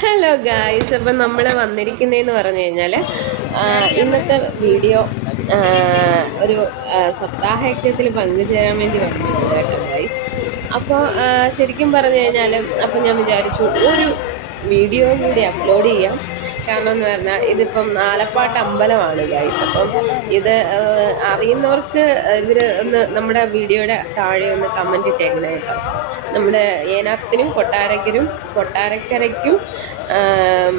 Hello guys, അപ്പം നമ്മൾ വന്നിരിക്കുന്നതെന്ന് പറഞ്ഞു കഴിഞ്ഞാൽ ഇന്നത്തെ വീഡിയോ ഒരു സപ്താഹയജ്ഞത്തിൽ പങ്കുചേരാൻ വേണ്ടി വന്നതാണ് കേട്ടോ ഗായ്സ്. അപ്പോൾ ശരിക്കും പറഞ്ഞു കഴിഞ്ഞാൽ അപ്പം ഞാൻ വിചാരിച്ചു ഒരു വീഡിയോ കൂടി അപ്ലോഡ് ചെയ്യാം. കാരണം എന്ന് പറഞ്ഞാൽ ഇതിപ്പം ആലപ്പാട്ട് അമ്പലമാണ് ഗൈസ്. അപ്പം ഇത് അറിയുന്നവർക്ക് ഇവർ ഒന്ന് നമ്മുടെ വീഡിയോയുടെ താഴെ ഒന്ന് കമൻറ്റ് ഇട്ടേക്കണേ കേട്ടോ. നമ്മുടെ ഏനാത്തിനും കൊട്ടാരക്കരയ്ക്കും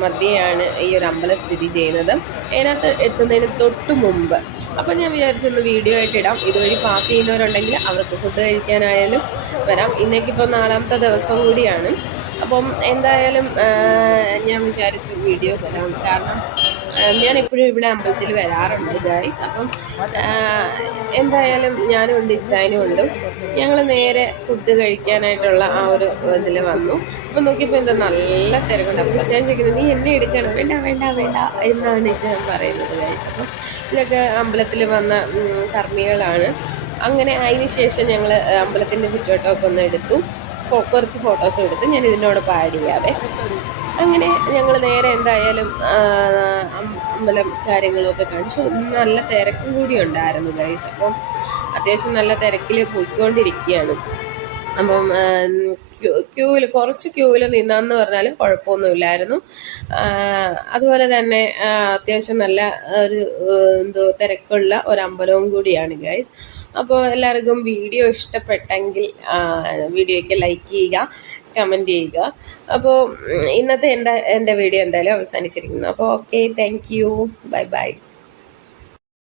മധ്യയാണ് ഈ ഒരു അമ്പലം സ്ഥിതി ചെയ്യുന്നത്. ഏനാത്ത് എത്തുന്നതിന് തൊട്ട് മുമ്പ്. അപ്പം ഞാൻ വിചാരിച്ചൊന്ന് വീഡിയോ ആയിട്ട് ഇടാം. ഇതുവഴി പാസ് ചെയ്യുന്നവരുണ്ടെങ്കിൽ അവർക്ക് ഫുഡ് കഴിക്കാനായാലും വരാം. ഇന്നേക്കിപ്പോൾ 4ാമത്തെ ദിവസം കൂടിയാണ്. അപ്പം എന്തായാലും ഞാൻ വിചാരിച്ചു വീഡിയോസ് ഇടാം. കാരണം ഞാൻ എപ്പോഴും ഇവിടെ അമ്പലത്തിൽ വരാറുണ്ട് ഗൈസ്. അപ്പം എന്തായാലും ഞാനും ഉണ്ട്, ഇച്ചായനും ഉണ്ട്. ഞങ്ങൾ നേരെ ഫുഡ് കഴിക്കാനായിട്ടുള്ള ആ ഒരു ഇതിൽ വന്നു. അപ്പം നോക്കിയപ്പോൾ എന്താ നല്ല തിരക്കുണ്ട്. അപ്പം ഇച്ചായൻ ചോദിക്കുന്നത് നീ എന്നെ എടുക്കണം, വേണ്ട വേണ്ട വേണ്ട എന്നാണ് ഇച്ചായൻ പറയുന്നത് ഗൈസ്. അപ്പം ഇതൊക്കെ അമ്പലത്തിൽ വന്ന കർമ്മികളാണ്. അങ്ങനെ അതിന് ശേഷം ഞങ്ങൾ അമ്പലത്തിൻ്റെ ചുറ്റുവട്ടമൊക്കെ ഒന്ന് എടുത്തു, കുറച്ച് ഫോട്ടോസും എടുത്ത് ഞാൻ ഇതിനോടൊപ്പം ആഡ് ചെയ്യാവേ. അങ്ങനെ ഞങ്ങൾ നേരെ എന്തായാലും അമ്പലം കാര്യങ്ങളൊക്കെ കാണിച്ചു. നല്ല തിരക്കും കൂടി ഉണ്ടായിരുന്നു ഗൈസ്. അപ്പം അത്യാവശ്യം നല്ല തിരക്കിൽ പോയിക്കൊണ്ടിരിക്കുകയാണ്. അപ്പം കുറച്ച് ക്യൂവിൽ നിന്നാന്ന് പറഞ്ഞാലും കുഴപ്പമൊന്നുമില്ലായിരുന്നു. അതുപോലെ തന്നെ അത്യാവശ്യം നല്ല ഒരു തിരക്കുള്ള ഒരു അമ്പലവും കൂടിയാണ് ഗൈസ്. അപ്പോൾ എല്ലാവർക്കും വീഡിയോ ഇഷ്ടപ്പെട്ടെങ്കിൽ വീഡിയോയ്ക്ക് ലൈക്ക് ചെയ്യുക, കമൻറ്റ് ചെയ്യുക. അപ്പോൾ ഇന്നത്തെ എൻ്റെ വീഡിയോ എന്തായാലും അവസാനിച്ചിരിക്കുന്നു. അപ്പോൾ okay, thank you, bye bye.